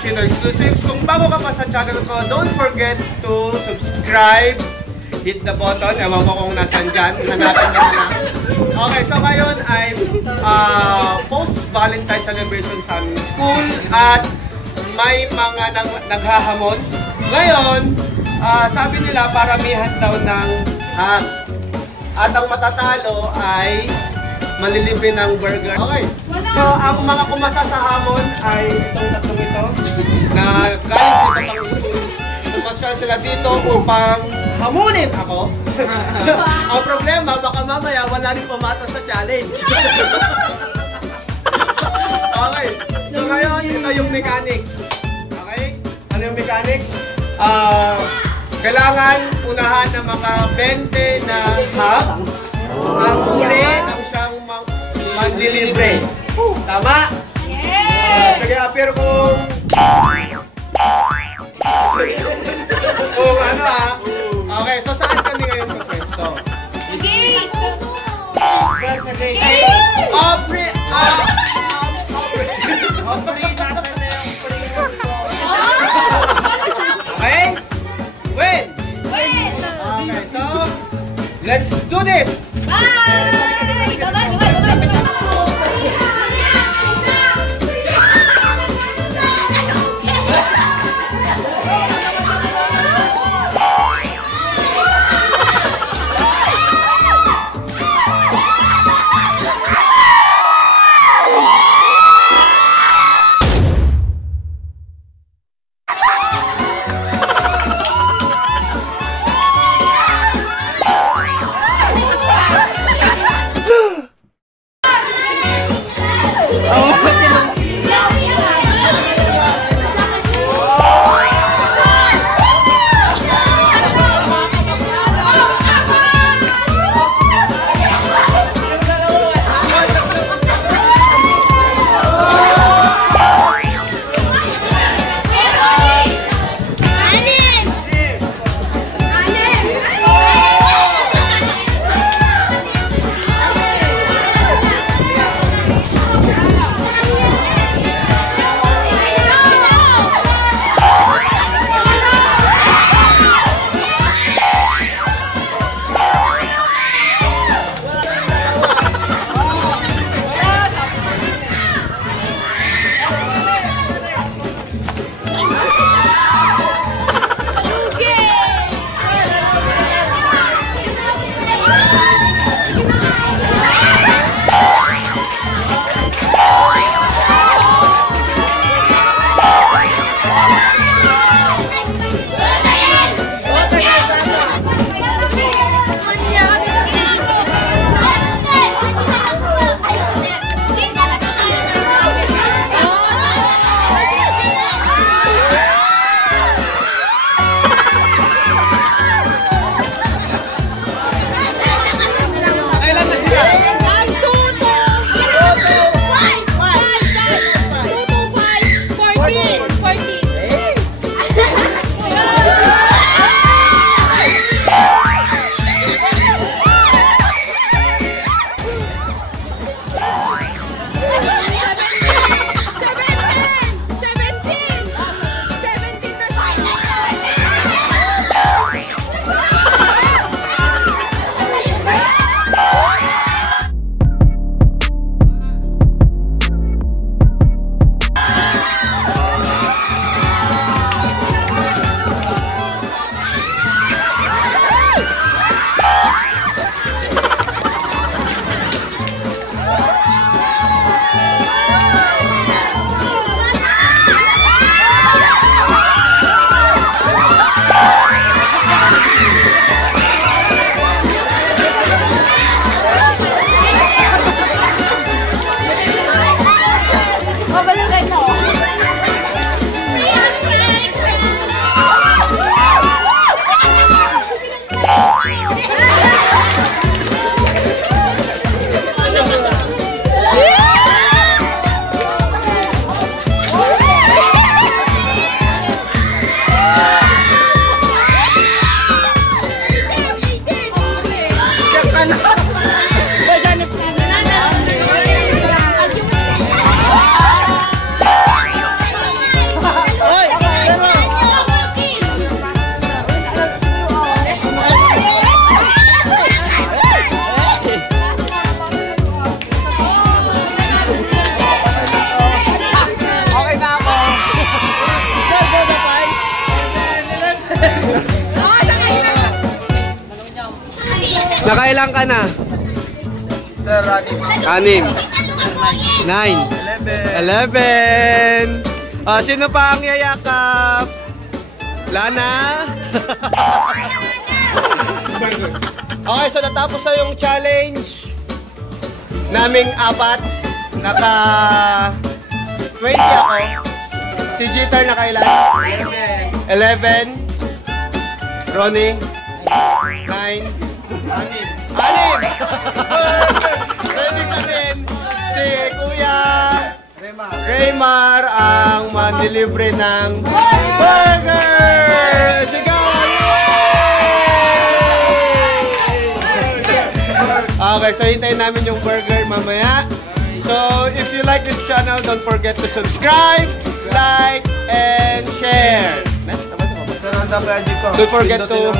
Chino Exclusives. Kung bago ka pa sa channel ko, don't forget to subscribe. Hit the button. Ewan ko kung nasan dyan. Hanapin nyo na lang. Okay, so ngayon ay post-Valentine celebration sa aming school at may mga naghahamon. Ngayon, sabi nila paramihan daw ng hat. At ang matatalo ay malilibre ng burger. Okay, so ang mga kumasa sa hamon ay itong tatlong ito na galing sa ibang school. Pumasya sila dito upang hamunin ako. Ang problema, baka mamaya wala rin pumata sa challenge. Okay, so ngayon, ito yung mechanics. Okay, ano yung mechanics? Kailangan unahan ng mga 20 na half. Ang huli ang siyang mandilibre. Tama? Yes! Sige, appear kung ano Okay, so saan kami ngayon sa pwesto? Gate! Sa gate. Aubrey! Okay? Win! Okay, so let's do this! Bye! Bye-bye! Nakailang ka na? Sir, 6. 9. 11. Sino pa ang yayakap? Lana? Okay, so natapos na yung challenge naming 4. Naka 20 ako. Si Jeter nakailan? 11. Ronnie? 9. 6. Ibig sabihin, si Kuya Raymar ang manlilibre ng burger! Sigaw! Okay, so hintayin namin yung burger mamaya. So, if you like this channel, don't forget to subscribe, like, and share. Don't forget to...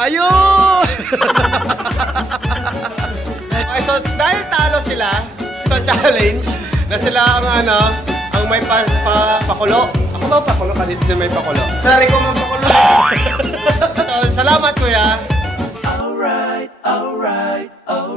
Ayun! Okay, so dahil talo sila sa challenge, na sila ang ang may pakulo. Ako ba pakulo? Kanito sila may pakulo. Sorry ko mapakulo. So, salamat kuya. Alright, alright, alright.